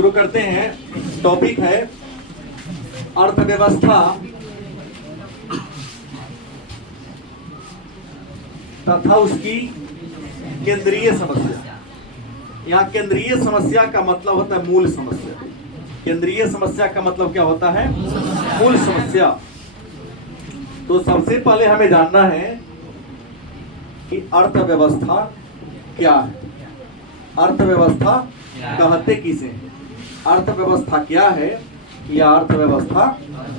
शुरू करते हैं। टॉपिक है अर्थव्यवस्था तथा उसकी केंद्रीय समस्या। यहाँ केंद्रीय समस्या का मतलब होता है मूल समस्या। केंद्रीय समस्या का मतलब क्या होता है? मूल समस्या। तो सबसे पहले हमें जानना है कि अर्थव्यवस्था क्या है। अर्थव्यवस्था कहते किसे हैं? अर्थव्यवस्था क्या है या अर्थव्यवस्था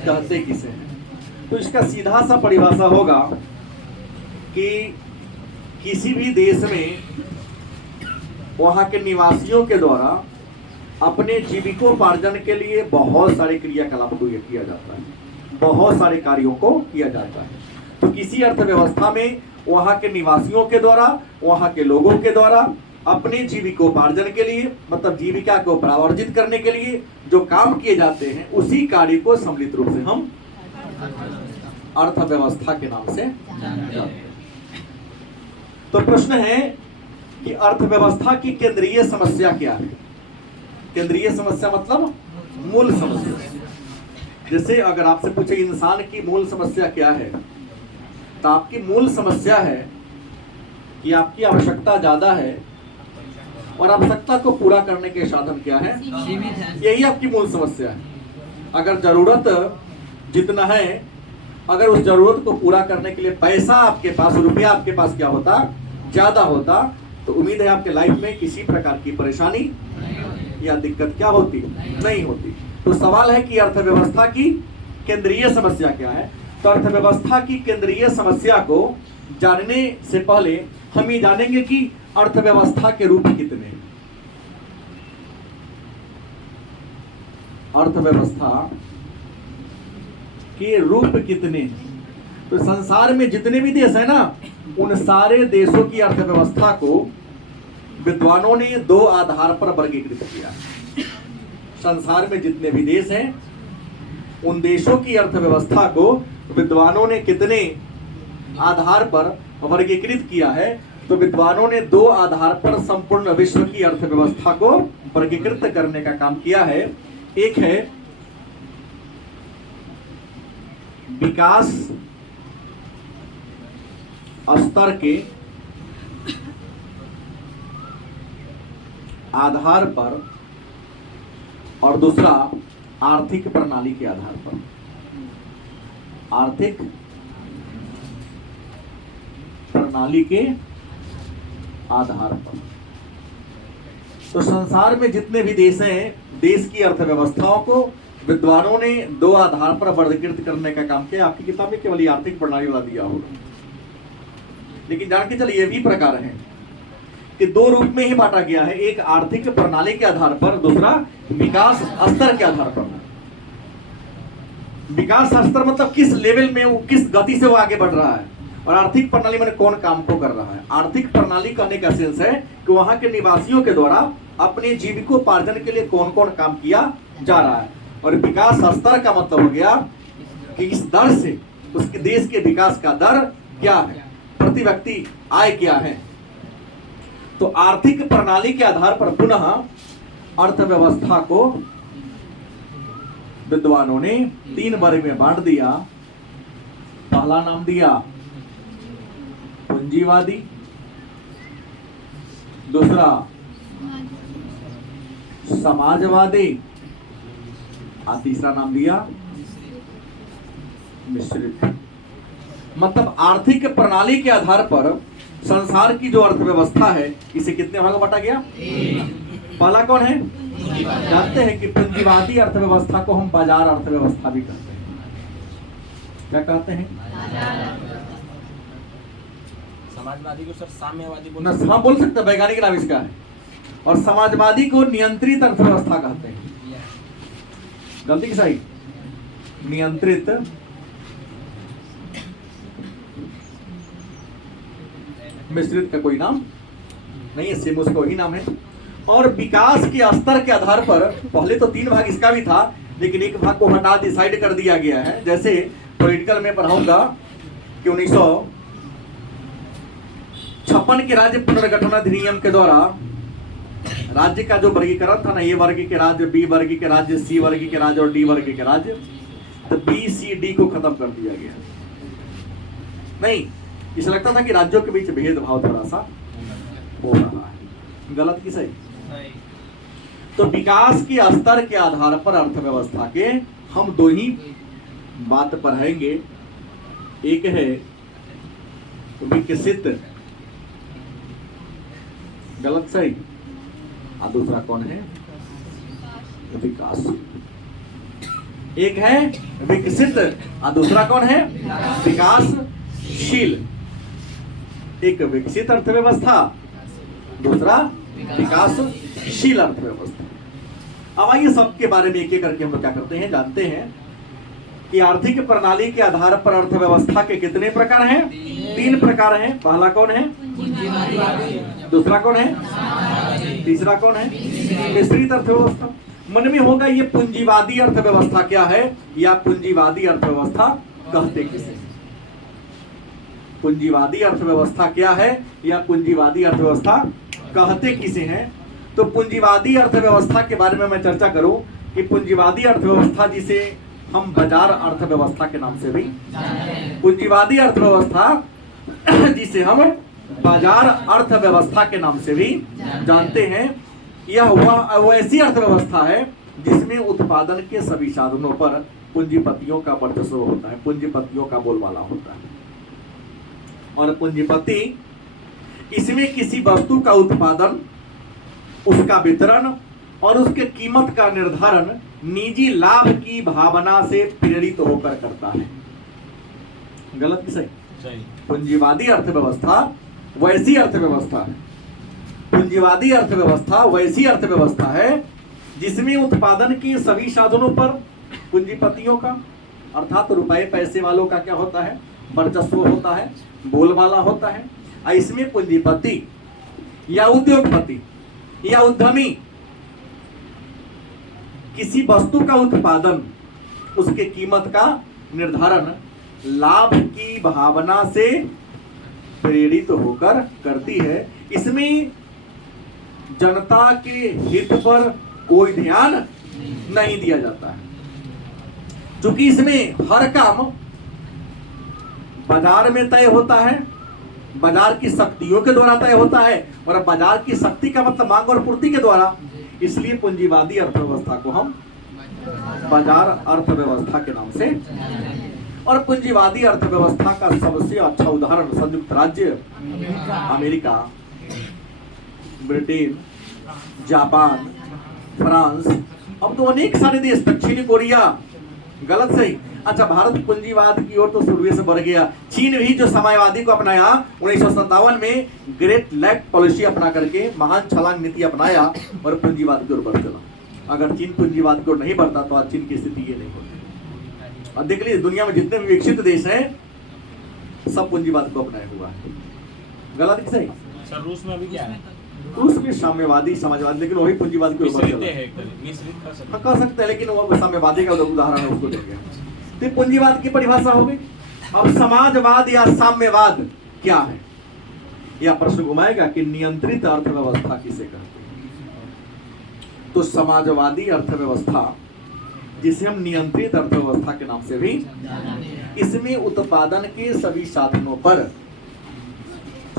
कहते किसे हैं? तो इसका सीधा सा परिभाषा होगा कि किसी भी देश में वहाँ के निवासियों के द्वारा अपने जीविकोपार्जन के लिए बहुत सारे क्रियाकलाप को किया जाता है, बहुत सारे कार्यों को किया जाता है। तो किसी अर्थव्यवस्था में वहाँ के निवासियों के द्वारा, वहाँ के लोगों के द्वारा अपने जीविकोपार्जन के लिए, मतलब जीविका को प्रावर्जित करने के लिए जो काम किए जाते हैं, उसी कार्य को सम्मिलित रूप से हम अर्थव्यवस्था के नाम से जानते हैं। तो प्रश्न है कि अर्थव्यवस्था की केंद्रीय समस्या क्या है? केंद्रीय समस्या मतलब मूल समस्या। जैसे अगर आपसे पूछे इंसान की मूल समस्या क्या है, तो आपकी मूल समस्या है कि आपकी आवश्यकता ज्यादा है और आवश्यकता को पूरा करने के साधन क्या है? यही आपकी मूल समस्या है। अगर जरूरत जितना है, अगर उस जरूरत को पूरा करने के लिए पैसा आपके पास, रुपया आपके पास क्या होता, ज्यादा होता, तो उम्मीद है आपके लाइफ में किसी प्रकार की परेशानी या दिक्कत क्या होती? नहीं होती। तो सवाल है कि अर्थव्यवस्था की केंद्रीय समस्या क्या है। तो अर्थव्यवस्था की केंद्रीय समस्या को जानने से पहले हम ये जानेंगे कि अर्थव्यवस्था के रूप कितने हैं। अर्थव्यवस्था के रूप कितने हैं? तो संसार में जितने भी देश है ना, उन सारे देशों की अर्थव्यवस्था को विद्वानों ने दो आधार पर वर्गीकृत किया है। संसार में जितने भी देश हैं, उन देशों की अर्थव्यवस्था को विद्वानों ने कितने आधार पर वर्गीकृत किया है? तो विद्वानों ने दो आधार पर संपूर्ण विश्व की अर्थव्यवस्था को वर्गीकृत करने का काम किया है। एक है विकास स्तर के आधार पर और दूसरा आर्थिक प्रणाली के आधार पर। आर्थिक प्रणाली के आधार पर। तो संसार में जितने भी देश हैं, देश की अर्थव्यवस्थाओं को विद्वानों ने दो आधार पर वर्गीकृत करने का काम किया। आपकी किताब में केवल आर्थिक प्रणाली वाला दिया होगा, लेकिन जान के चलिए ये भी प्रकार है कि दो रूप में ही बांटा गया है। एक आर्थिक प्रणाली के आधार पर, दूसरा विकास स्तर के आधार पर। विकास स्तर मतलब किस लेवल में वो, किस गति से वो आगे बढ़ रहा है, और आर्थिक प्रणाली में कौन काम को कर रहा है। आर्थिक प्रणाली कहने का सेंस है कि वहां के निवासियों के द्वारा अपने जीविकोपार्जन के लिए कौन कौन काम किया जा रहा है। और विकास स्तर का मतलब हो गया कि इस दर से उसके देश के विकास का दर क्या है, प्रति व्यक्ति आय क्या है। तो आर्थिक प्रणाली के आधार पर पुनः अर्थव्यवस्था को विद्वानों ने तीन वर्ग में बांट दिया। पहला नाम दिया पूंजीवादी, दूसरा समाजवादी और तीसरा नाम दिया मिश्रित। मतलब आर्थिक प्रणाली के आधार पर संसार की जो अर्थव्यवस्था है, इसे कितने भागों में बांटा गया? पहला कौन है? जानते हैं कि पूंजीवादी अर्थव्यवस्था को हम बाजार अर्थव्यवस्था भी कहते हैं। क्या कहते हैं? समाजवादी को सर साम्यवादी ना, हाँ बोल सकते, वैज्ञानिक नाम इसका है। और समाजवादी को नियंत्रित अर्थव्यवस्था कहते हैं। गलती की सही? नियंत्रित मिश्रित का कोई नाम नहीं है, सेम उसका वही नाम है। और विकास के स्तर के आधार पर पहले तो तीन भाग इसका भी था, लेकिन एक भाग को हटा डिसाइड कर दिया गया है। जैसे पॉलिटिकल में पढ़ाऊंगा कि 1956 के राज्य पुनर्गठन अधिनियम के द्वारा राज्य का जो वर्गीकरण था ना, ए वर्ग के राज्य, बी वर्ग के राज्य, सी वर्ग के राज्य और डी वर्ग के राज्य, तो बी सी डी को खत्म कर दिया गया। नहीं, इसे लगता था कि राज्यों के बीच भेदभाव थोड़ा सा हो रहा है। गलत की सही? तो विकास के स्तर के आधार पर अर्थव्यवस्था के हम दो ही बात पढ़ेंगे। एक है विकसित, गलत सही, और दूसरा कौन है? विकास। एक है विकसित और दूसरा कौन है? विकासशील। एक विकसित अर्थव्यवस्था, दूसरा विकासशील अर्थव्यवस्था। अब आइए सबके बारे में एक एक करके हम लोग क्या करते हैं, जानते हैं कि आर्थिक प्रणाली के आधार पर अर्थव्यवस्था के कितने प्रकार हैं? 3 प्रकार हैं। पहला कौन है? दूसरा कौन है? तीसरा कौन है? मिश्रित अर्थव्यवस्था। मन में होगा ये पूंजीवादी अर्थव्यवस्था क्या है, या पूंजीवादी अर्थव्यवस्था कहते किसे? पूंजीवादी अर्थव्यवस्था क्या है, या पूंजीवादी अर्थव्यवस्था कहते किसे हैं? तो पूंजीवादी अर्थव्यवस्था के बारे में मैं चर्चा करूं कि पूंजीवादी अर्थव्यवस्था जिसे हम बाजार अर्थव्यवस्था के नाम से भी, पूंजीवादी अर्थव्यवस्था जिसे हम बाजार अर्थव्यवस्था के नाम से भी जानते हैं, यह वह वैसी अर्थव्यवस्था है जिसमें उत्पादन के सभी साधनों पर पूंजीपतियों का वर्चस्व होता है, पूंजीपतियों का बोलबाला होता है। और पूंजीपति इसमें किसी वस्तु का उत्पादन, उसका वितरण और उसके कीमत का निर्धारण निजी लाभ की भावना से प्रेरित होकर करता है। गलत की सही? पूंजीवादी अर्थव्यवस्था वैसी अर्थव्यवस्था है, पूंजीवादी अर्थव्यवस्था वैसी अर्थव्यवस्था है जिसमें उत्पादन के सभी साधनों पर पूंजीपतियों का, अर्थात रुपए पैसे वालों का क्या होता है? वर्चस्व होता है, बोलबाला होता है। और इसमें पूंजीपति या उद्योगपति या उद्यमी किसी वस्तु का उत्पादन, उसके कीमत का निर्धारण लाभ की भावना से प्रेरित होकर करती है। इसमें जनता के हित पर कोई ध्यान नहीं दिया जाता है, क्योंकि इसमें हर काम बाजार में तय होता है, बाजार की शक्तियों के द्वारा तय होता है, और बाजार की शक्ति का मतलब मांग और पूर्ति के द्वारा। इसलिए पूंजीवादी अर्थव्यवस्था को हम बाजार अर्थव्यवस्था के नाम से, और पूंजीवादी अर्थव्यवस्था का सबसे अच्छा उदाहरण संयुक्त राज्य अमेरिका, ब्रिटेन, जापान, फ्रांस, अब तो अनेक सारे देश, दक्षिणी कोरिया। गलत सही? अच्छा, भारत पूंजीवाद की ओर तो शुरू से बढ़ गया। चीन भी जो साम्यवादी को अपनाया 1957 में, ग्रेट लैक पॉलिसी अपना करके महान छलांग नीति अपनाया और पूंजीवाद की ओर बढ़ चला। अगर चीन पूंजीवाद की ओर नहीं बढ़ता तो आज चीन की स्थिति ये नहीं होती। अब देख लीजिए, दुनिया में जितने भी विकसित देश हैं सब पूंजीवाद को अपनाया हुआ है। गलत सही? सर रूस में अभी क्या है? रूस में साम्यवादी समाजवादी, लेकिन वही पूंजीवाद की ओर बढ़ चला। मिश्रित कह सकते हैं, लेकिन वो साम्यवादी का उदाहरण है, उसको देंगे। तो पूंजीवाद की परिभाषा हो गई। अब समाजवाद या साम्यवाद क्या है? यह प्रश्न घुमाएगा कि नियंत्रित अर्थव्यवस्था किसे कहते हैं। तो समाजवादी अर्थव्यवस्था जिसे हम नियंत्रित अर्थव्यवस्था के नाम से भी, इसमें उत्पादन के सभी साधनों पर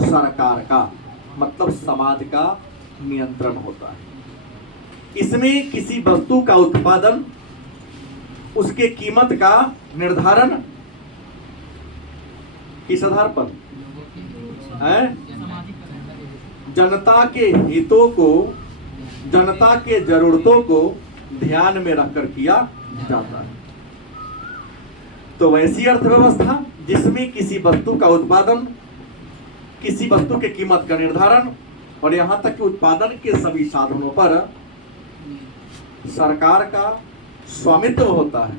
सरकार का मतलब समाज का नियंत्रण होता है। इसमें किसी वस्तु का उत्पादन, उसके कीमत का निर्धारण किस आधार पर है? जनता के हितों को, जनता के जरूरतों को ध्यान में रखकर किया जाता है। तो वैसी अर्थव्यवस्था जिसमें किसी वस्तु का उत्पादन, किसी वस्तु के कीमत का निर्धारण और यहां तक कि उत्पादन के सभी साधनों पर सरकार का स्वामित्व होता है।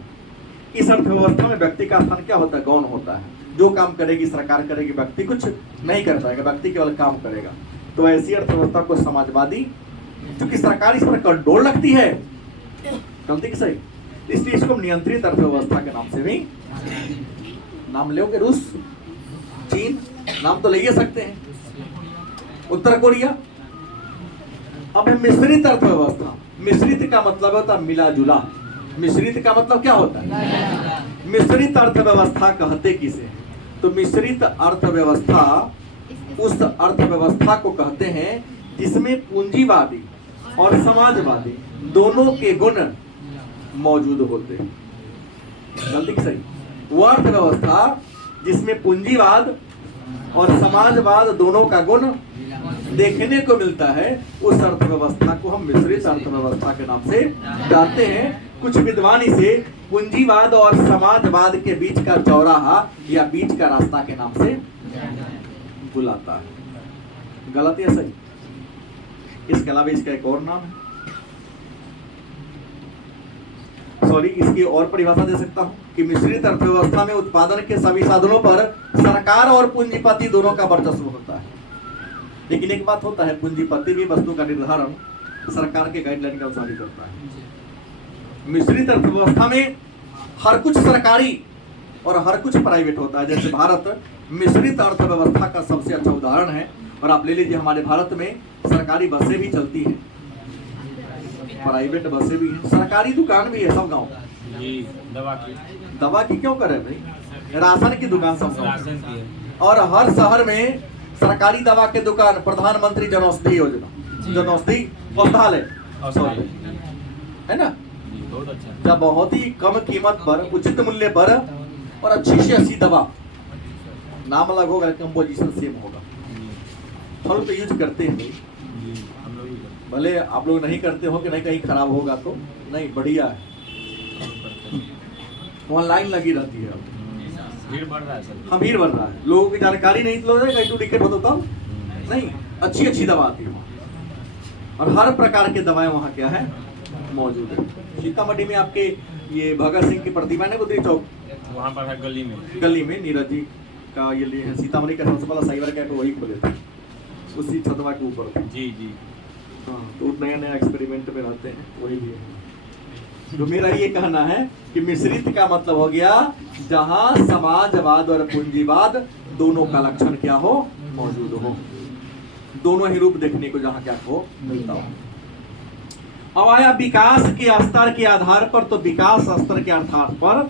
इस अर्थव्यवस्था में व्यक्ति का स्थान क्या होता है? गौण होता है। जो काम करेगी सरकार करेगी, व्यक्ति कुछ नहीं कर पाएगा, व्यक्ति केवल काम करेगा। तो ऐसी अर्थव्यवस्था को समाजवादी, क्योंकि सरकार इस पर कंट्रोल रखती है। गलती की सही? इसलिए इसको नियंत्रित अर्थव्यवस्था के नाम से भी नाम लोगे। रूस, चीन, नाम तो ले सकते हैं, उत्तर कोरिया, अब है मिश्रित अर्थव्यवस्था। मिश्रित का मतलब होता है मिला जुला। मिश्रित का मतलब क्या होता है? मिश्रित अर्थव्यवस्था कहते किसे? तो मिश्रित अर्थव्यवस्था उस अर्थव्यवस्था को कहते हैं जिसमें पूंजीवादी और समाजवादी दोनों के गुण मौजूद होते हैं। गलती सही? वो अर्थव्यवस्था जिसमें पूंजीवाद और समाजवाद दोनों का गुण देखने को मिलता है, उस अर्थव्यवस्था को हम मिश्रित अर्थव्यवस्था के नाम से जानते हैं। कुछ विद्वान इसे पूंजीवाद और समाजवाद के बीच का चौराहा या बीच का रास्ता के नाम से बुलाता है। गलत या सही? इसके अलावा इसका एक और नाम है, सॉरी, इसकी और परिभाषा दे सकता हूं कि मिश्रित अर्थव्यवस्था में उत्पादन के सभी साधनों पर सरकार और पूंजीपति दोनों का वर्चस्व होता है। लेकिन एक बात होता है, पूंजीपति भी वस्तु का निर्धारण सरकार के गाइडलाइन के अनुसार ही करता है। मिश्रित अर्थव्यवस्था में हर कुछ सरकारी और हर कुछ प्राइवेट होता है। जैसे भारत मिश्रित अर्थव्यवस्था का सबसे अच्छा उदाहरण है। और आप ले लीजिए, हमारे भारत में सरकारी बसें भी चलती हैं, प्राइवेट बसें भी हैं, सरकारी दुकान भी है सब गाँव। दवा की क्यों करे भाई? राशन की दुकान सब गाँव। और हर शहर में सरकारी दवा के दुकान, प्रधानमंत्री जन औषधि योजना, जन औषधि औषधालय है ना, जब बहुत ही कम कीमत पर, उचित मूल्य पर और अच्छी से अच्छी दवा, नाम अलग होगा, कंपोजिशन सेम होगा। फल तो यूज करते हैं भाई, भले आप लोग नहीं करते हो कि नहीं कहीं खराब होगा तो नहीं, बढ़िया है। वहाँ लाइन लगी रहती है, भीड़ बढ़ रहा है सर। हाँ, भीड़ बढ़ रहा है, लोगों की जानकारी नहीं तो कहीं डुप्लीकेट हो तो तब नहीं, अच्छी अच्छी दवा आती है और हर प्रकार के दवाएं वहाँ क्या है मौजूद है। सीतामढ़ी में आपके ये भगत सिंह की प्रतिमा है गुदरी चौक, वहाँ पर है गली में नीरज जी का ये लिए है। सीतामढ़ी का सबसे पहला साइबर कैफे वही खोले थे, उसी छतवा के ऊपर। जी हाँ, तो नया नया एक्सपेरिमेंट में रहते हैं, वही भी है। तो मेरा ये कहना है कि मिश्रित का मतलब हो गया जहां समाजवाद और पूंजीवाद दोनों का लक्षण क्या हो मौजूद हो, दोनों ही रूप देखने को जहां क्या हो मिलता हो। अब आया विकास के स्तर के आधार पर, तो विकास स्तर के आधार पर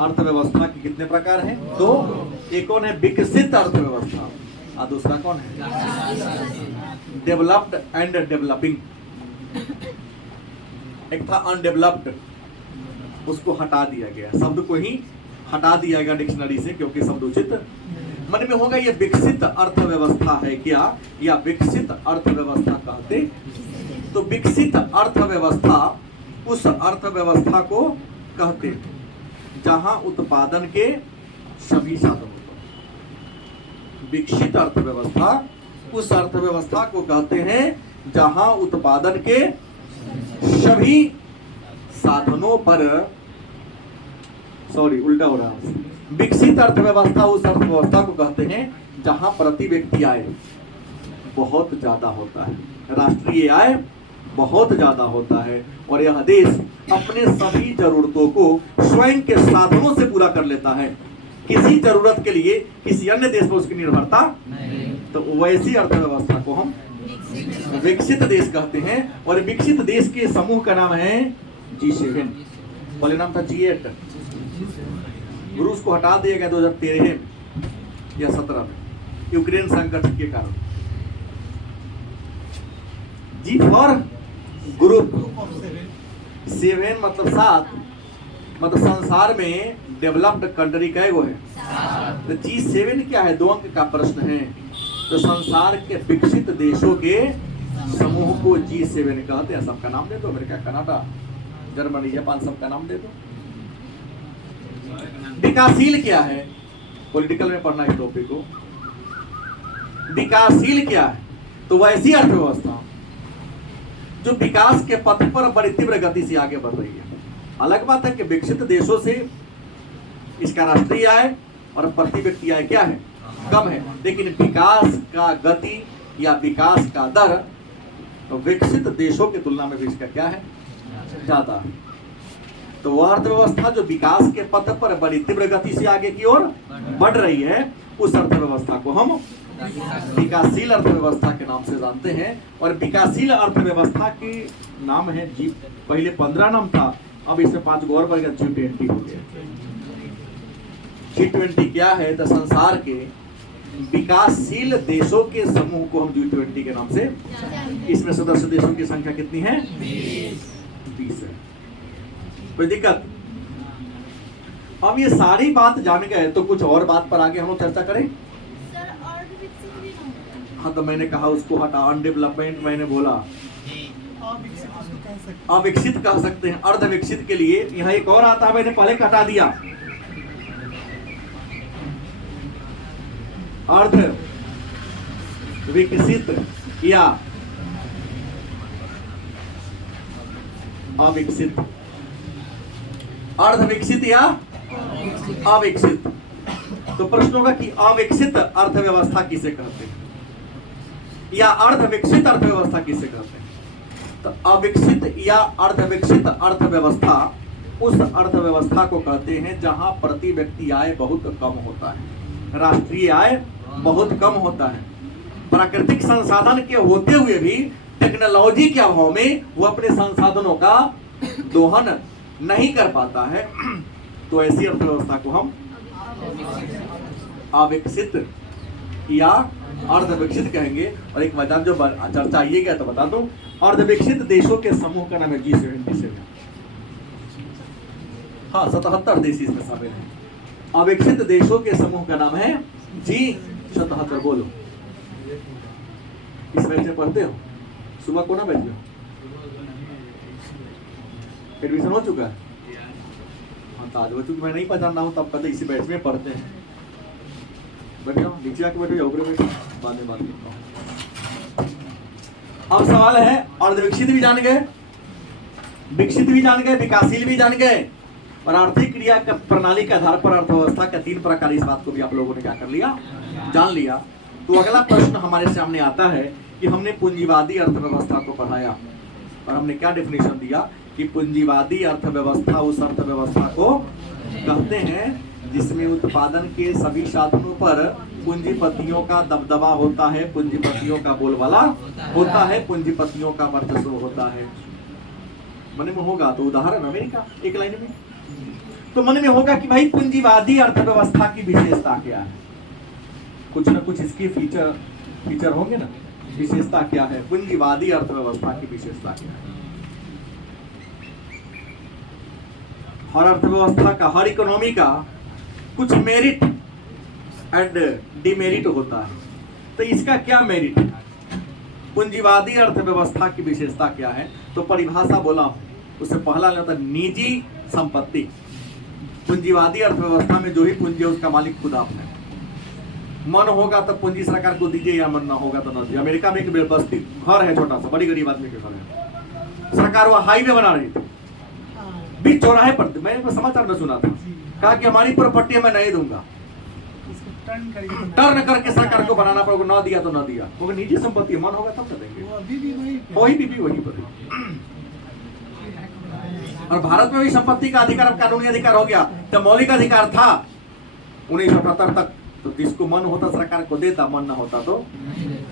अर्थव्यवस्था के कितने प्रकार हैं? दो। एक कौन है? विकसित अर्थव्यवस्था, और दूसरा कौन है? Developed and developing. एक था अनडेवलप्ड, उसको हटा दिया गया, शब्द को ही हटा दिया गया डिक्शनरी से, क्योंकि शब्द उचित मन में होगा। ये विकसित अर्थव्यवस्था है क्या, या विकसित अर्थव्यवस्था कहते? तो विकसित अर्थव्यवस्था उस अर्थव्यवस्था को कहते हैं जहां उत्पादन के सभी साधन होते हैं। विकसित अर्थव्यवस्था उस अर्थव्यवस्था को कहते हैं जहां उत्पादन के सभी साधनों पर, सॉरी उल्टा हो रहा है, विकसित अर्थव्यवस्था उस अर्थव्यवस्था को कहते हैं जहां प्रति व्यक्ति आय बहुत ज्यादा होता है, राष्ट्रीय आय बहुत ज्यादा होता है, और यह देश अपने सभी जरूरतों को स्वयं के साधनों से पूरा कर लेता है। किसी जरूरत के लिए किसी अन्य देश पर उसकी निर्भरता नहीं। तो वैसी अर्थव्यवस्था को हम विकसित देश कहते हैं। और विकसित देश के समूह का नाम है G7। पहले नाम था G8, रूस को हटा दिया गया 2013 या 17 में यूक्रेन संकट के कारण। G फॉर ग्रुप, 7 मतलब 7, मतलब संसार में डेवलप्ड कंट्री कै गो है? तो G7 क्या है? 2 अंक का प्रश्न है। तो संसार के विकसित देशों के समूह को G7 कहते हैं। सबका नाम दे दो, अमेरिका, कनाडा, जर्मनी, जापान, सबका नाम दे दो। विकासशील क्या है? पॉलिटिकल में पढ़ना इस टॉपिक को। विकासशील क्या है? तो वैसी अर्थव्यवस्था जो विकास के पथ पर बड़ी तीव्र गति से आगे बढ़ रही है। अलग बात है कि विकसित देशों से इसका राष्ट्रीय आय और प्रति व्यक्ति आय क्या है? कम है, लेकिन विकास का गति या विकास का दर तो विकसित देशों की तुलना में भी इसका क्या है? ज्यादा है। तो वह अर्थव्यवस्था जो विकास के पथ पर बड़ी तीव्र गति से आगे की ओर बढ़ रही है, उस अर्थव्यवस्था को हम विकासशील अर्थव्यवस्था के नाम से जानते हैं। और विकासशील अर्थव्यवस्था की नाम है जी, पहले 15 नाम था, अब इसमें 5 गो और बढ़ गया, G20 हो गया। G20 क्या है? तो संसार के विकासशील देशों के समूह को हम G20 के नाम से, इसमें सदस्य देशों की संख्या कितनी है? 20 है। कोई दिक्कत? अब ये सारी बात जान गए तो कुछ और बात पर आगे हम लोग चर्चा करें। सर अर्ध विकसित भी ना हाँ, तो मैंने कहा उसको हटा, अनडेवलपमेंट मैंने बोला, अविकसित कह सकते हैं। अर्ध विकसित के लिए यहाँ एक और आता है, मैंने पहले हटा दिया। अर्ध विकसित या अविकसित, अर्ध विकसित या अविकसित। तो प्रश्न होगा कि अविकसित अर्थव्यवस्था किसे कहते हैं या अर्ध विकसित अर्थव्यवस्था किसे कहते हैं? तो अविकसित या अर्ध विकसित अर्थव्यवस्था उस अर्थव्यवस्था को कहते हैं जहां प्रति व्यक्ति आय बहुत कम होता है, राष्ट्रीय आय बहुत कम होता है, प्राकृतिक संसाधन के होते हुए भी टेक्नोलॉजी के अभाव में वो अपने संसाधनों का दोहन नहीं कर पाता है। तो ऐसी अर्थव्यवस्था को हम अविकसित या अर्ध विकसित कहेंगे। और एक वजह जो चर्चा आई है तो बता दूं, अर्ध विकसित देशों के समूह का नाम है G77। हाँ, 77 देश इसमें शामिल हैं। अविकसित देशों के समूह का नाम है G77। बोलो, इस बैच में पढ़ते हो? सुबह को ना बैच में एडमिशन हो चुका है? हाँ, तो आज बच्चों मैं नहीं पहचान रहा हूँ, तब कहते इसी बैच में पढ़ते हैं। बैठ जाओ, नीचे आके बैठो या ऊपर बैठो, बाद में बात करता हूँ। अब सवाल है, अर्ध विकसित भी जान गए, विकसित भी जान गए, विकासशील भी जान गए, और आर्थिक क्रिया का प्रणाली के आधार पर अर्थव्यवस्था के 3 प्रकार, इस बात को भी आप लोगों ने क्या कर लिया? जान लिया। तो अगला प्रश्न हमारे सामने आता है कि हमने पूंजीवादी अर्थव्यवस्था को पढ़ाया और हमने क्या डेफिनेशन दिया कि पूंजीवादी अर्थव्यवस्था उस अर्थव्यवस्था को कहते हैं जिसमें उत्पादन के सभी साधनों पर पूंजीपतियों का दबदबा होता है, पूंजीपतियों का बोलबाला होता है, पूंजीपतियों का वर्चस्व होता है। मन में होगा तो उदाहरण अमेरिका, एक लाइन में। तो मन में होगा कि भाई पूंजीवादी अर्थव्यवस्था की विशेषता क्या है? कुछ ना कुछ इसकी फीचर होंगे ना। विशेषता क्या है पूंजीवादी अर्थव्यवस्था की? विशेषता क्या है? हर अर्थव्यवस्था का, हर इकोनॉमी का कुछ मेरिट एंड डिमेरिट होता है। तो इसका क्या मेरिट है? पूंजीवादी अर्थव्यवस्था की विशेषता क्या है? तो परिभाषा बोला, उससे पहला लेता निजी संपत्ति। पूंजीवादी अर्थव्यवस्था में जो ही पूंजी है उसका मालिक खुद आप है। मन होगा तो पूंजी सरकार को दीजिए या मन ना होगा तो ना दीजिए। अमेरिका में एक बस्ती घर है, छोटा सा, बड़ी गरीब आदमी के घर है, सरकार वह हाईवे बना रही थी, बीच चौराहे पर, मैंने समाचार में सुना था, कहा कि हमारी प्रॉपर्टी मैं नहीं दूंगा, टर्न करके सरकार को बनाना पड़ेगा, ना दिया तो ना दिया, क्योंकि निजी संपत्ति मन होगा तब तो देंगे, वही पर। और भारत में भी संपत्ति का अधिकार अब कानूनी अधिकार हो गया, तो मौलिक अधिकार था 1978 तक, तो जिसको मन होता सरकार को देता, मन ना होता तो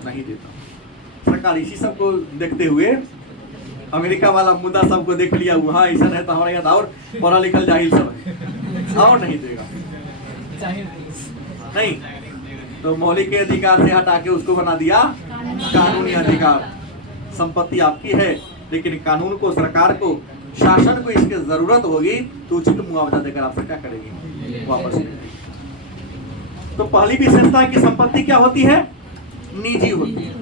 नहीं देता। सरकार इसी सब को देखते हुए अमेरिका वाला मुद्दा सबको देख लिया, वहाँ ऐसा रहता हमारे यहाँ और पढ़ा लिखल जाहिल सब है, और नहीं देगा नहीं, तो मौलिक के अधिकार से हटा के उसको बना दिया कानूनी अधिकार। संपत्ति आपकी है, लेकिन कानून को, सरकार को, शासन को इसकी जरूरत होगी तो उचित मुआवजा देकर आपसे क्या करेगी? वापस लेगी। तो पहली विशेषता की संपत्ति क्या होती है? निजी होती है।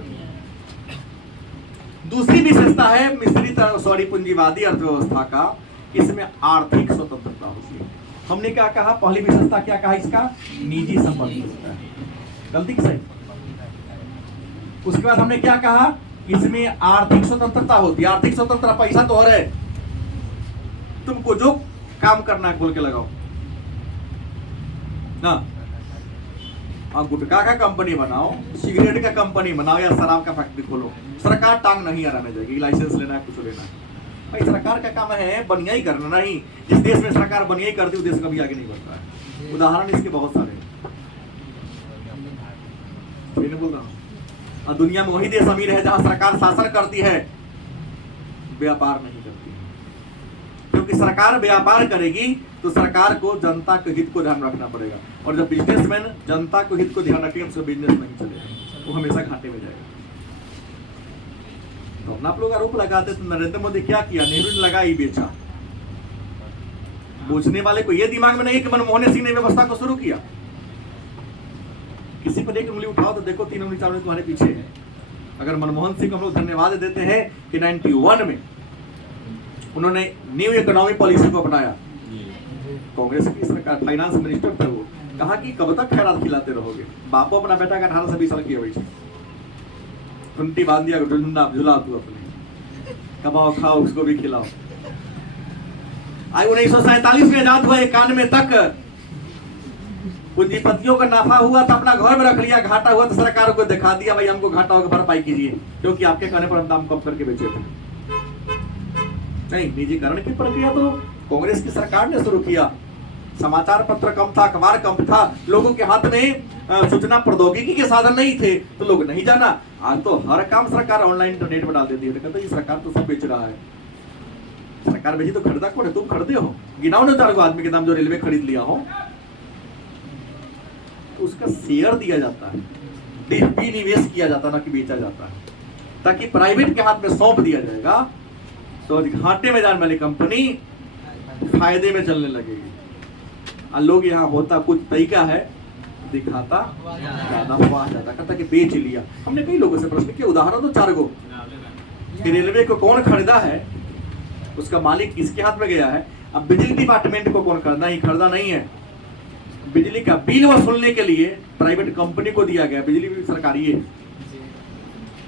दूसरी विशेषता है मिश्रित पूंजीवादी अर्थव्यवस्था का, इसमें आर्थिक स्वतंत्रता होती है। हमने क्या कहा? पहली विशेषता क्या कहा? इसका निजी संपत्ति होता है। गलती सही? उसके बाद हमने क्या कहा? इसमें आर्थिक स्वतंत्रता होती है। आर्थिक स्वतंत्रता, पैसा तो और है, तुमको जो काम करना है खोल के लगाओ ना। आप गुटखा का कंपनी बनाओ, सिगरेट का कंपनी बनाओ, या शराब का फैक्ट्री खोलो, सरकार टांग नहीं आने देगी। लाइसेंस लेना है, कुछ लेना है, भाई सरकार का काम है बनियाई करना। नहीं, जिस देश में सरकार बनियाई करती है उस देश कभी आगे नहीं बढ़ता है। उदाहरण इसके बहुत सारे। सही नहीं बोल रहा हूँ? और दुनिया में वही देश अमीर है जहां सरकार शासन करती है, व्यापार नहीं करती है। क्योंकि सरकार व्यापार करेगी तो सरकार को जनता के हित को ध्यान रखना पड़ेगा, और जब बिजनेसमैन जनता को हित को ध्यान रखेगा उसका बिजनेस नहीं चलेगा, वो हमेशा घाटे में जाएगा। तो अपना आप लोग आरोप लगाते तो नरेंद्र मोदी क्या किया? नेहरू ने लगाई बेचा। पूछने वाले को यह दिमाग में नहीं कि मनमोहन सिंह ने व्यवस्था को शुरू किया। किसी पर एक उंगली उठाओ तो देखो 3 उंगली 4 उंगली तुम्हारे पीछे है। अगर मनमोहन सिंह को हम लोग धन्यवाद देते हैं कि 91 में उन्होंने न्यू इकोनॉमिक पॉलिसी को अपनाया। कांग्रेस की सरकार, फाइनेंस मिनिस्टर थे वो, कहा कि कब तक खैरात खिलाते रहोगे? बापो अपना बेटा का 18 से 20 साल की वैसे घंटी बांध दिया, झुंडा झुला तू अपने, कमाओ खाओ उसको भी खिलाओ। आज 1947 में आजाद हुआ, 91 तक पूंजीपतियों का नाफा हुआ तो अपना घर में रख लिया, घाटा हुआ तो सरकार को दिखा दिया भाई हमको घाटा होगा भरपाई कीजिए, क्योंकि आपके कहने पर हम दाम कम करके बेचे थे। नहीं, निजीकरण की प्रक्रिया तो कांग्रेस की सरकार ने शुरू किया। समाचार पत्र कम था, अखबार कम था, लोगों के हाथ में सूचना प्रौद्योगिकी के साधन नहीं थे तो लोग नहीं जाना। आज तो हर काम सरकार ऑनलाइन इंटरनेट में डाल देती है। कहते सरकार तो सब बेच रहा है। सरकार बेची तो खरीदा कौन है? तुम खरीदे हो। गिनाओ ना 4 आदमी के नाम जो रेलवे खरीद लिया हो। तो उसका शेयर दिया जाता है, विनिवेश किया जाता है, ना कि बेचा जाता है, ताकि प्राइवेट के हाथ में सौंप दिया जाएगा तो घाटे में जाने वाली कंपनी फायदे में चलने लगेगी। और लोग यहाँ होता कुछ तरीका है, दिखाता ज्यादा हुआ जाता, कहता कि बेच लिया। हमने कई लोगों से प्रश्न किया, उदाहरण तो 4 गो। रेलवे को कौन खरीदा है, उसका मालिक किसके हाथ में गया है? अब बिजली डिपार्टमेंट को कौन खरीदा? ही खरीदा नहीं है। बिजली का बिल वसूलने के लिए प्राइवेट कंपनी को दिया गया, बिजली भी सरकारी है,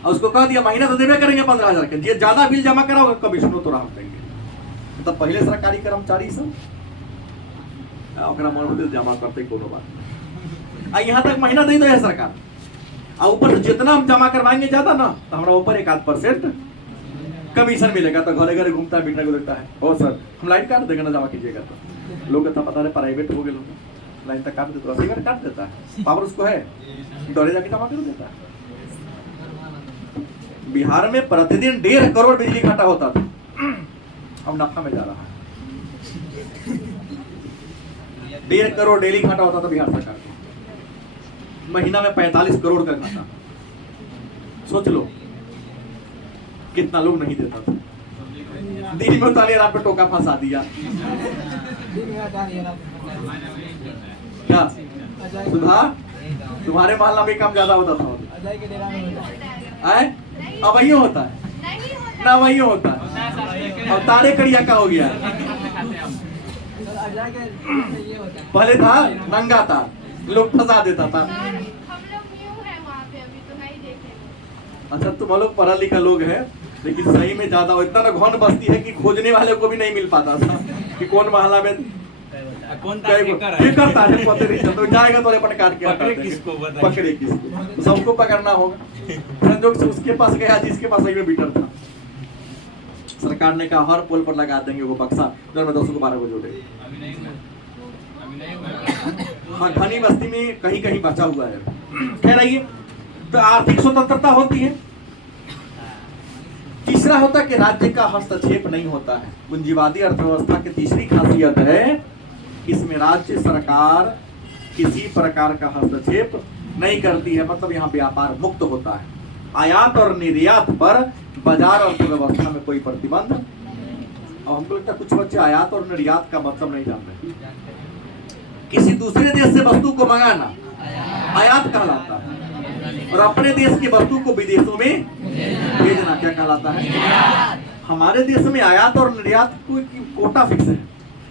और उसको कह दिया महीना तो देवे करेंगे 15,000 के, ये ज्यादा बिल जमा कराओ कमिश्नर तो राहत देंगे। तो पहले सरकारी कर्मचारी सब जमा करते कोनो बात। यहाँ तक महीना नहीं दे सरकार, और ऊपर से जितना हम जमा करवाएंगे ज्यादा ना तो हमारा ऊपर 1-8% कमीशन मिलेगा। तो घरे घरे घूमता है, बिकने को देता है, और सर हम लाइन काट देंगे ना जमा कीजिएगा तो। लोग कहता पता नहीं प्राइवेट हो गए, लोग लाइन तक काट देता है, रसीवर काट देता है, पावर उसको है, दौड़े जाके जमा कर देता है। बिहार में प्रतिदिन 1.5 करोड़ बिजली घाटा होता था, अब नफा में जा रहा है। 1.5 करोड़ डेली घाटा होता था बिहार सरकार को, महीना में 45 करोड़ का घाटा। सोच लो कितना लोग नहीं देता था। दिन में उतारिए, रात में टोका फंसा दिया। क्या सुधा, तुम्हारे मोहल्ला में काम ज्यादा होता था? अब वही होता है ना, वही होता है। अब तारे कड़िया का हो गया। पहले था नंगा था, लोग फंसा देता था। हम लोग न्यू है वहाँ पे, अभी तो नहीं देखे। अच्छा, तुम लोग पढ़ा लिखा लोग है, लेकिन सही में ज्यादा इतना ना घन बस्ती है कि खोजने वाले को भी नहीं मिल पाता था कि कौन मोहल्ला में कौन करता है, पता नहीं चलता। जाएगा तो अपन काट के पकड़े किसको, पकड़े किसको, सबको पकड़ना होगा। संजोग से उसके पास गया जिसके पास सही में बीटर था। सरकार ने कहा हर पोल पर लगा देंगे वो बक्सा, जो में 10 को 12 को जोड़े। हाँ, घनी बस्ती में कहीं कहीं बचा हुआ है। कह रही है तो आर्थिक स्वतंत्रता होती है। तीसरा होता है कि राज्य का हस्तक्षेप नहीं होता है। पूंजीवादी अर्थव्यवस्था की तीसरी खासियत है, इसमें राज्य सरकार किसी प्रकार का हस्तक्षेप नहीं करती है, मतलब यहाँ व्यापार मुक्त होता है। आयात और निर्यात पर बाजार अर्थव्यवस्था में कोई प्रतिबंध। अब हमको लगता है कुछ बच्चे आयात और निर्यात का मतलब नहीं जान रहे। किसी दूसरे देश से वस्तु को मंगाना आयात कहलाता है, और अपने देश की वस्तु को विदेशों में भेजना क्या कहलाता है? हमारे देश में आयात और निर्यात कोई कोटा फिक्स है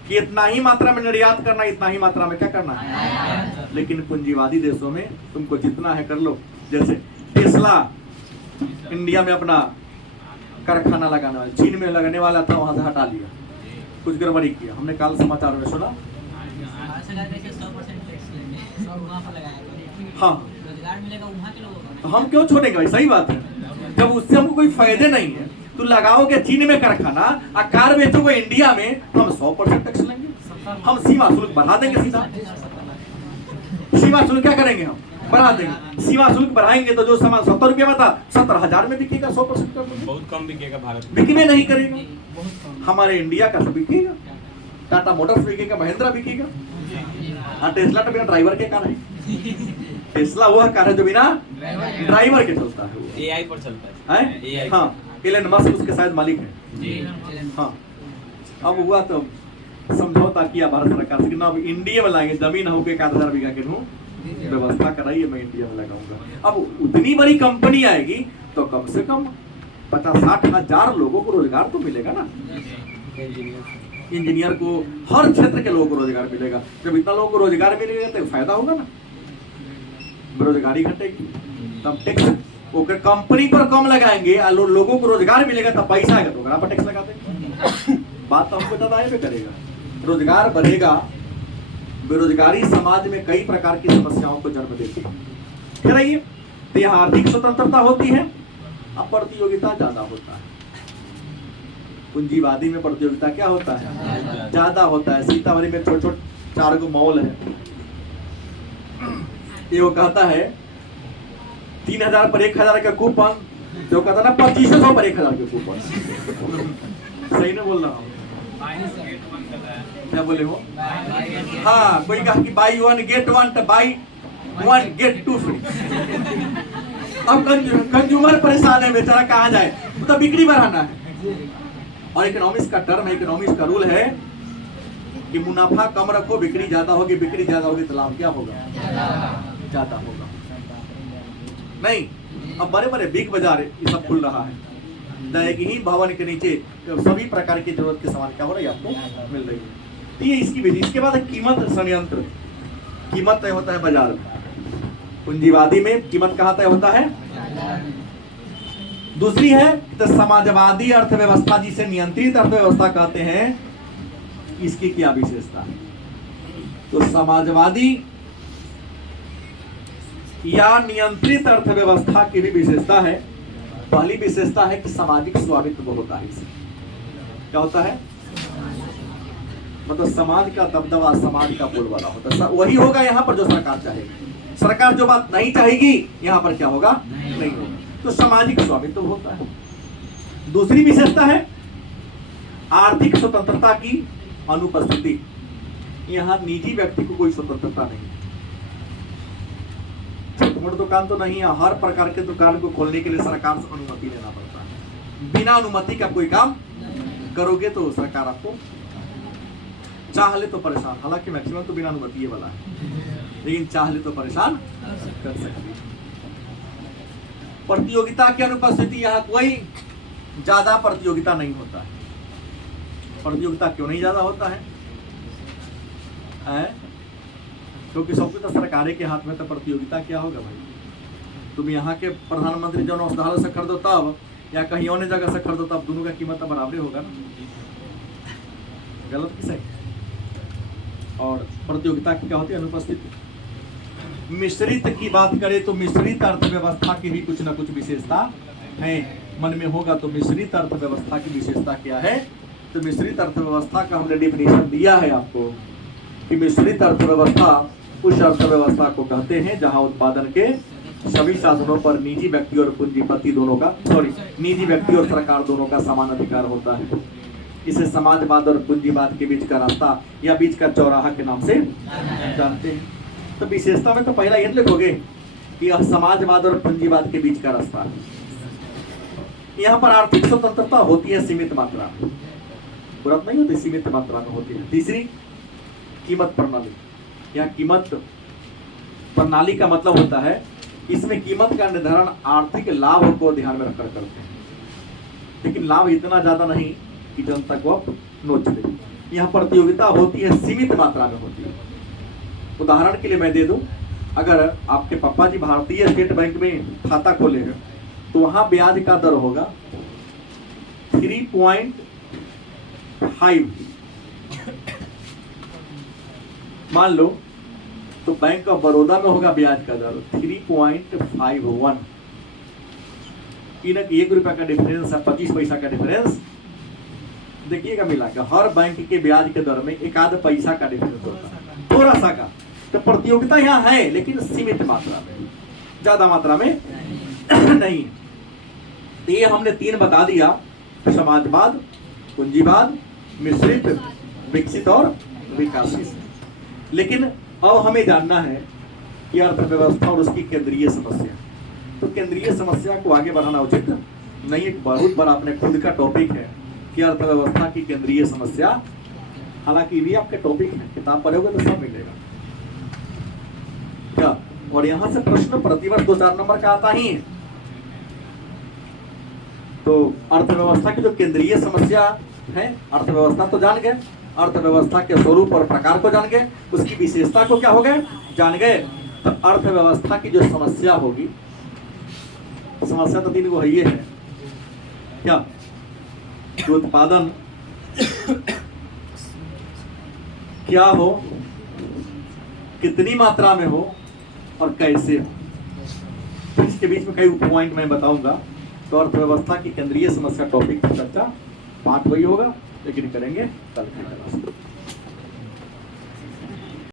कि इतना ही मात्रा में निर्यात करना, इतना ही मात्रा में क्या करना है। लेकिन पूंजीवादी देशों में तुमको जितना है कर लो। जैसे टेस्ला इंडिया में अपना कारखाना लगाने वाला, चीन में लगने वाला था, वहां से हटा लिया, कुछ गड़बड़ी किया। हमने कल समाचार में सुना। हाँ, तो हम क्यों छोड़ेंगे भाई? सही बात है, जब उससे हमको कोई फायदे नहीं है तो लगाओगे चीन में कारखाना और कार बेचोगे इंडिया में, तो हम 100% टैक्स लेंगे। हम सीमा शुल्क बढ़ा देंगे, सीधा सीमा शुल्क क्या करेंगे, हम बढ़ा देंगे। सीमा शुल्क बढ़ाएंगे तो जो सामान 70 रुपये में था 70,000 में बिकेगा 100% का। बहुत कम बिकेगा भारत में। बिकने नहीं करेगा, हमारे इंडिया का तो बिकेगा, टाटा मोटर्स बिकेगा, महिंद्रा बिकेगा। हाँ, टेस्ला तो बिना ड्राइवर के कार है। टेस्ला वह कार है जो बिना ड्राइवर के चलता है, एआई पर चलता है। है? हाँ, एलन मस्क उसके शायद मालिक है। हाँ, अब हुआ तो समझौता किया भारत सरकार से कि ना अब इंडिया में लाएंगे, जमीन हो के 1000 बीघा के नू व्यवस्था कराइए, मैं इंडिया में लगाऊंगा। अब उतनी बड़ी कंपनी आएगी तो कम से कम 50-60 हजार लोगों को रोजगार तो मिलेगा ना। इंजीनियर को, हर क्षेत्र के लोगों को रोजगार मिलेगा। जब इतना लोगों को रोजगार मिलेगा तो फायदा होगा ना, बेरोजगारी घटेगी। तब टैक्स कंपनी पर कम लगाएंगे, लोगों को रोजगार मिलेगा तब पैसा आएगा तो ओकरा पर टैक्स लगा देंगे। बात तो हमको ज्यादा आए करेगा, रोजगार बढ़ेगा। बेरोजगारी समाज में कई प्रकार की समस्याओं को जन्म देती है। कराइए तो यहाँ आर्थिक स्वतंत्रता होती है, अब प्रतियोगिता ज्यादा होता है। पूंजीवादी में प्रतियोगिता क्या होता है? ज्यादा होता है। सीतामढ़ी में छोटे छोटे 4 गो मॉल है, ये वो कहता है 3000 पर 1000 का कूपन, जो कहता ना 2500 पर 1000 के कूपन। सही ना बोल रहा हूँ? क्या बोले हो? हाँ, कोई कहा कि बाई 1 गेट 1 तो बाई 1 गेट 2 फ्री। अब कंज्यूमर परेशान है बेचारा, कहाँ जाए? तो बिक्री बढ़ाना है। और इकोनॉमिक्स का टर्म है, इकोनॉमिक्स का रूल है कि मुनाफा कम रखो, बिक्री ज्यादा होगी, बिक्री ज्यादा होगी तो लाभ क्या होगा? ज्यादा होगा। नहीं, अब बड़े बड़े बिग बाजार ये सब खुल रहा है, एक ही भवन के नीचे सभी प्रकार की जरूरत के सामान क्या हो रही है आपको मिल रही है। तो ये इसकी विधि। इसके बाद कीमत संयंत्र, कीमत तय होता है बाजार में। पूंजीवादी में कीमत कहाँ तय होता है? दूसरी है तो समाजवादी अर्थव्यवस्था, जिसे नियंत्रित अर्थव्यवस्था कहते हैं, इसकी क्या विशेषता है? तो समाजवादी या नियंत्रित अर्थव्यवस्था की भी विशेषता है। पहली विशेषता है कि सामाजिक स्वामित्व होता है। इसे क्या होता है? मतलब समाज का दबदबा, समाज का बोलबाला होता है। वही होगा यहाँ पर जो सरकार चाहेगी। सरकार जो बात नहीं चाहेगी यहाँ पर क्या होगा? नहीं होगा। तो सामाजिक स्वामित्व होता है। दूसरी विशेषता है आर्थिक स्वतंत्रता की अनुपस्थिति। यहाँ निजी व्यक्ति को कोई स्वतंत्रता नहीं। छोटी दुकान तो नहीं है, हर प्रकार के दुकान को खोलने के लिए सरकार से अनुमति लेना पड़ता है। बिना अनुमति का कोई काम करोगे तो सरकार आपको चाह ले तो परेशान, हालांकि मैक्सिमम तो बिना अनुमति वाला है, लेकिन चाह ले तो परेशान कर सकती है। प्रतियोगिता की अनुपस्थिति, यहाँ कोई ज्यादा प्रतियोगिता नहीं होता है। प्रतियोगिता क्यों नहीं ज्यादा होता है? क्योंकि सब कुछ तो सरकार के हाथ में, तो प्रतियोगिता क्या होगा भाई? तुम यहाँ के प्रधानमंत्री जन औषधालय से खरीदो तब, या कहीं अन्य जगह से खरीदो तब, दोनों का कीमत तो बराबर होगा ना। गलत किसे? और प्रतियोगिता की क्या होती है? अनुपस्थिति। मिश्रित की बात करें तो मिश्रित अर्थव्यवस्था की भी कुछ न कुछ विशेषता है। मन में होगा तो मिश्रित अर्थव्यवस्था की विशेषता क्या है? तो मिश्रित अर्थव्यवस्था का हमने डिफिनेशन दिया है आपको कि मिश्रित अर्थव्यवस्था उस अर्थव्यवस्था को कहते हैं जहां उत्पादन के सभी साधनों पर निजी व्यक्ति और पूंजीपति दोनों का, निजी व्यक्ति और सरकार दोनों का समान अधिकार होता है। इसे समाजवाद और पूंजीवाद के बीच का रास्ता या बीच का चौराहा के नाम से जानते हैं। तो विशेषता में तो पहला ये लिखोगे कि यह समाजवाद और पूंजीवाद के बीच का रास्ता है। यहाँ पर आर्थिक स्वतंत्रता होती है सीमित मात्रा में, तुरंत नहीं होती, सीमित मात्रा में होती है। तीसरी कीमत प्रणाली, या कीमत प्रणाली का मतलब होता है इसमें कीमत का निर्धारण आर्थिक लाभ को ध्यान में रखकर करते हैं, लेकिन लाभ इतना ज्यादा नहीं कि जनता को आप नोच दे। यहाँ प्रतियोगिता होती है, सीमित मात्रा में होती है। उदाहरण के लिए मैं दे दूं, अगर आपके पापा जी भारतीय स्टेट बैंक में खाता खोले हैं तो वहां ब्याज का दर होगा 3.5। मान लो तो बैंक ऑफ बड़ौदा में होगा ब्याज का दर 3.51। इनक 1 रुपया का डिफरेंस है, 25 पैसा का डिफरेंस देखिएगा मिला के। हर बैंक के ब्याज के दर में 1-आध पैसा का डिफरेंस होता है, थोड़ा सा का। तो प्रतियोगिता यहाँ है लेकिन सीमित मात्रा में। ज्यादा मात्रा में नहीं। तो ये हमने 3 बता दिया, समाजवाद, पूंजीवाद, मिश्रित, विकसित और विकासशील। लेकिन अब हमें जानना है कि अर्थव्यवस्था और उसकी केंद्रीय समस्या। तो केंद्रीय समस्या को आगे बढ़ाना उचित नहीं, एक बहुत बड़ा अपने खुद का टॉपिक है कि अर्थव्यवस्था की केंद्रीय समस्या। हालांकि भी आपके टॉपिक है, किताब पढ़ोगे तो सब मिलेगा क्या। और यहां से प्रश्न प्रतिवर्ष 2-4 नंबर का आता ही है। तो अर्थव्यवस्था की जो केंद्रीय समस्या है, अर्थव्यवस्था तो जान गए, अर्थव्यवस्था के स्वरूप और प्रकार को जान गए, उसकी विशेषता को क्या हो गए जान गए। तो अर्थव्यवस्था की जो समस्या होगी, समस्या तो 3 को है, ये है क्या, जो उत्पादन क्या हो, कितनी मात्रा में हो और कैसे हो। इसके बीच में कई पॉइंट मैं बताऊंगा। तो अर्थव्यवस्था की केंद्रीय समस्या टॉपिक की चर्चा 5 वही होगा, लेकिन करेंगे कल की क्लास में।